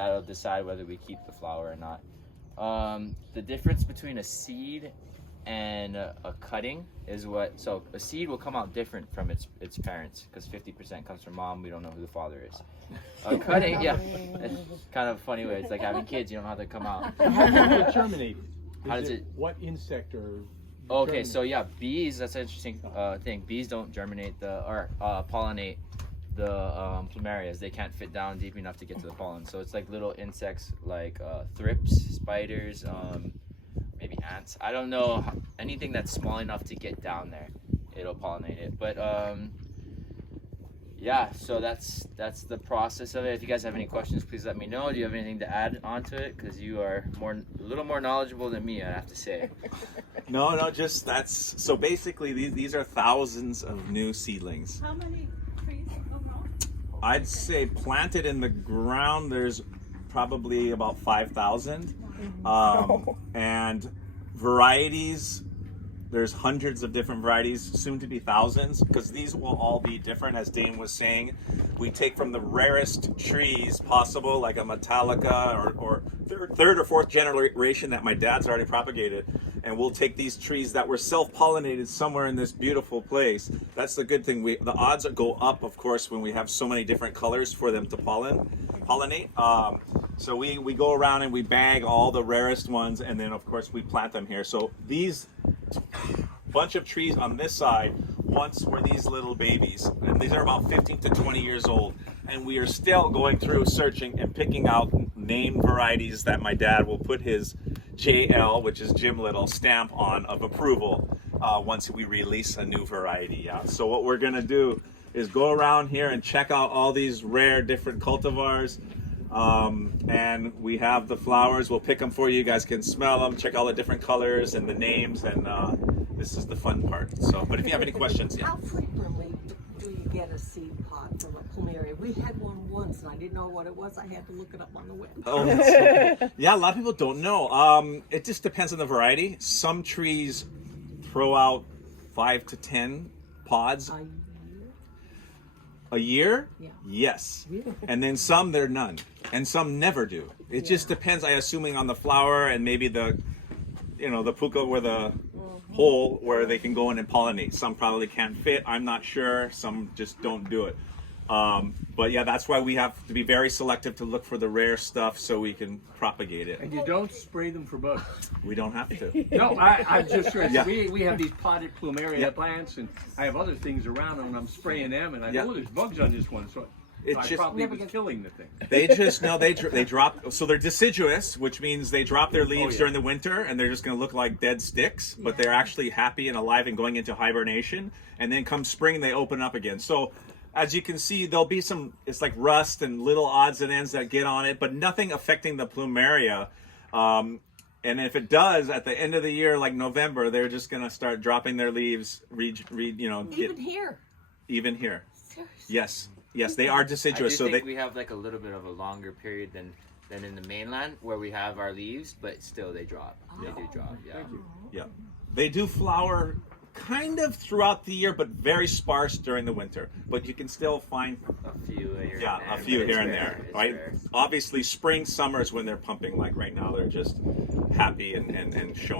that'll decide whether we keep the flower or not. The difference between a seed and a cutting is so a seed will come out different from its parents, because 50% comes from mom. We don't know who the father is. A cutting, yeah, it's kind of a funny way. It's like having kids, you don't know how they come out. How does it germinate? How does it? What insect or? Okay, so yeah, bees. That's an interesting thing. Bees don't germinate pollinate the plumerias. They can't fit down deep enough to get to the pollen. So it's like little insects like thrips, spiders, maybe ants. I don't know, anything that's small enough to get down there, it'll pollinate it. But yeah, so that's the process of it. If you guys have any questions, please let me know. Do you have anything to add onto it? Because you are a little more knowledgeable than me, I have to say. No, just so basically these are thousands of new seedlings. How many trees overall? I'd say planted in the ground, there's probably about 5,000. And varieties, there's hundreds of different varieties, soon to be thousands, because these will all be different. As Dane was saying, we take from the rarest trees possible, like a Metallica or third or fourth generation that my dad's already propagated, and we'll take these trees that were self-pollinated somewhere in this beautiful place. That's the good thing. The odds go up, of course, when we have so many different colors for them to pollinate. So we go around and we bag all the rarest ones, and then of course we plant them here. So these bunch of trees on this side once were these little babies, and these are about 15 to 20 years old, and we are still going through searching and picking out named varieties that my dad will put his JL, which is Jim Little, stamp on of approval once we release a new variety. Yeah. So what we're gonna do is go around here and check out all these rare different cultivars. And we have the flowers. We'll pick them for you. You guys can smell them, check all the different colors and the names, and this is the fun part. So, but if you have any questions, yeah. How frequently do you get a seed pod from a plumeria? We had one once, and I didn't know what it was. I had to look it up on the web. Oh, that's okay. Yeah, a lot of people don't know. It just depends on the variety. Some trees throw out 5 to 10 pods. A year? Yeah. Yes. Yeah. And then some, they're none. And some never do. It just depends, I assuming, on the flower and maybe the puka where the hole where they can go in and pollinate. Some probably can't fit. I'm not sure. Some just don't do it. But yeah, that's why we have to be very selective to look for the rare stuff so we can propagate it. And you don't spray them for bugs. We don't have to. No, I'm just sure. Yeah. We have these potted plumeria plants, and I have other things around them, and I'm spraying them, and I know there's bugs on this one, so I probably was killing the thing. They just they drop. So they're deciduous, which means they drop their leaves during the winter, and they're just going to look like dead sticks. But they're actually happy and alive and going into hibernation. And then come spring, they open up again. So as you can see, there'll be it's like rust and little odds and ends that get on it, but nothing affecting the plumeria. And if it does, at the end of the year, like November, they're just going to start dropping their leaves. Even here. Seriously? Yes, they are deciduous. I think we have like a little bit of a longer period than in the mainland where we have our leaves, but still they drop. They do drop. Yeah. Thank you. Yeah, they do flower kind of throughout the year, but very sparse during the winter. But you can still find a few here. Yeah, a few here and there. Right. Rare. Obviously, spring, summer is when they're pumping. Like right now, they're just happy and showing.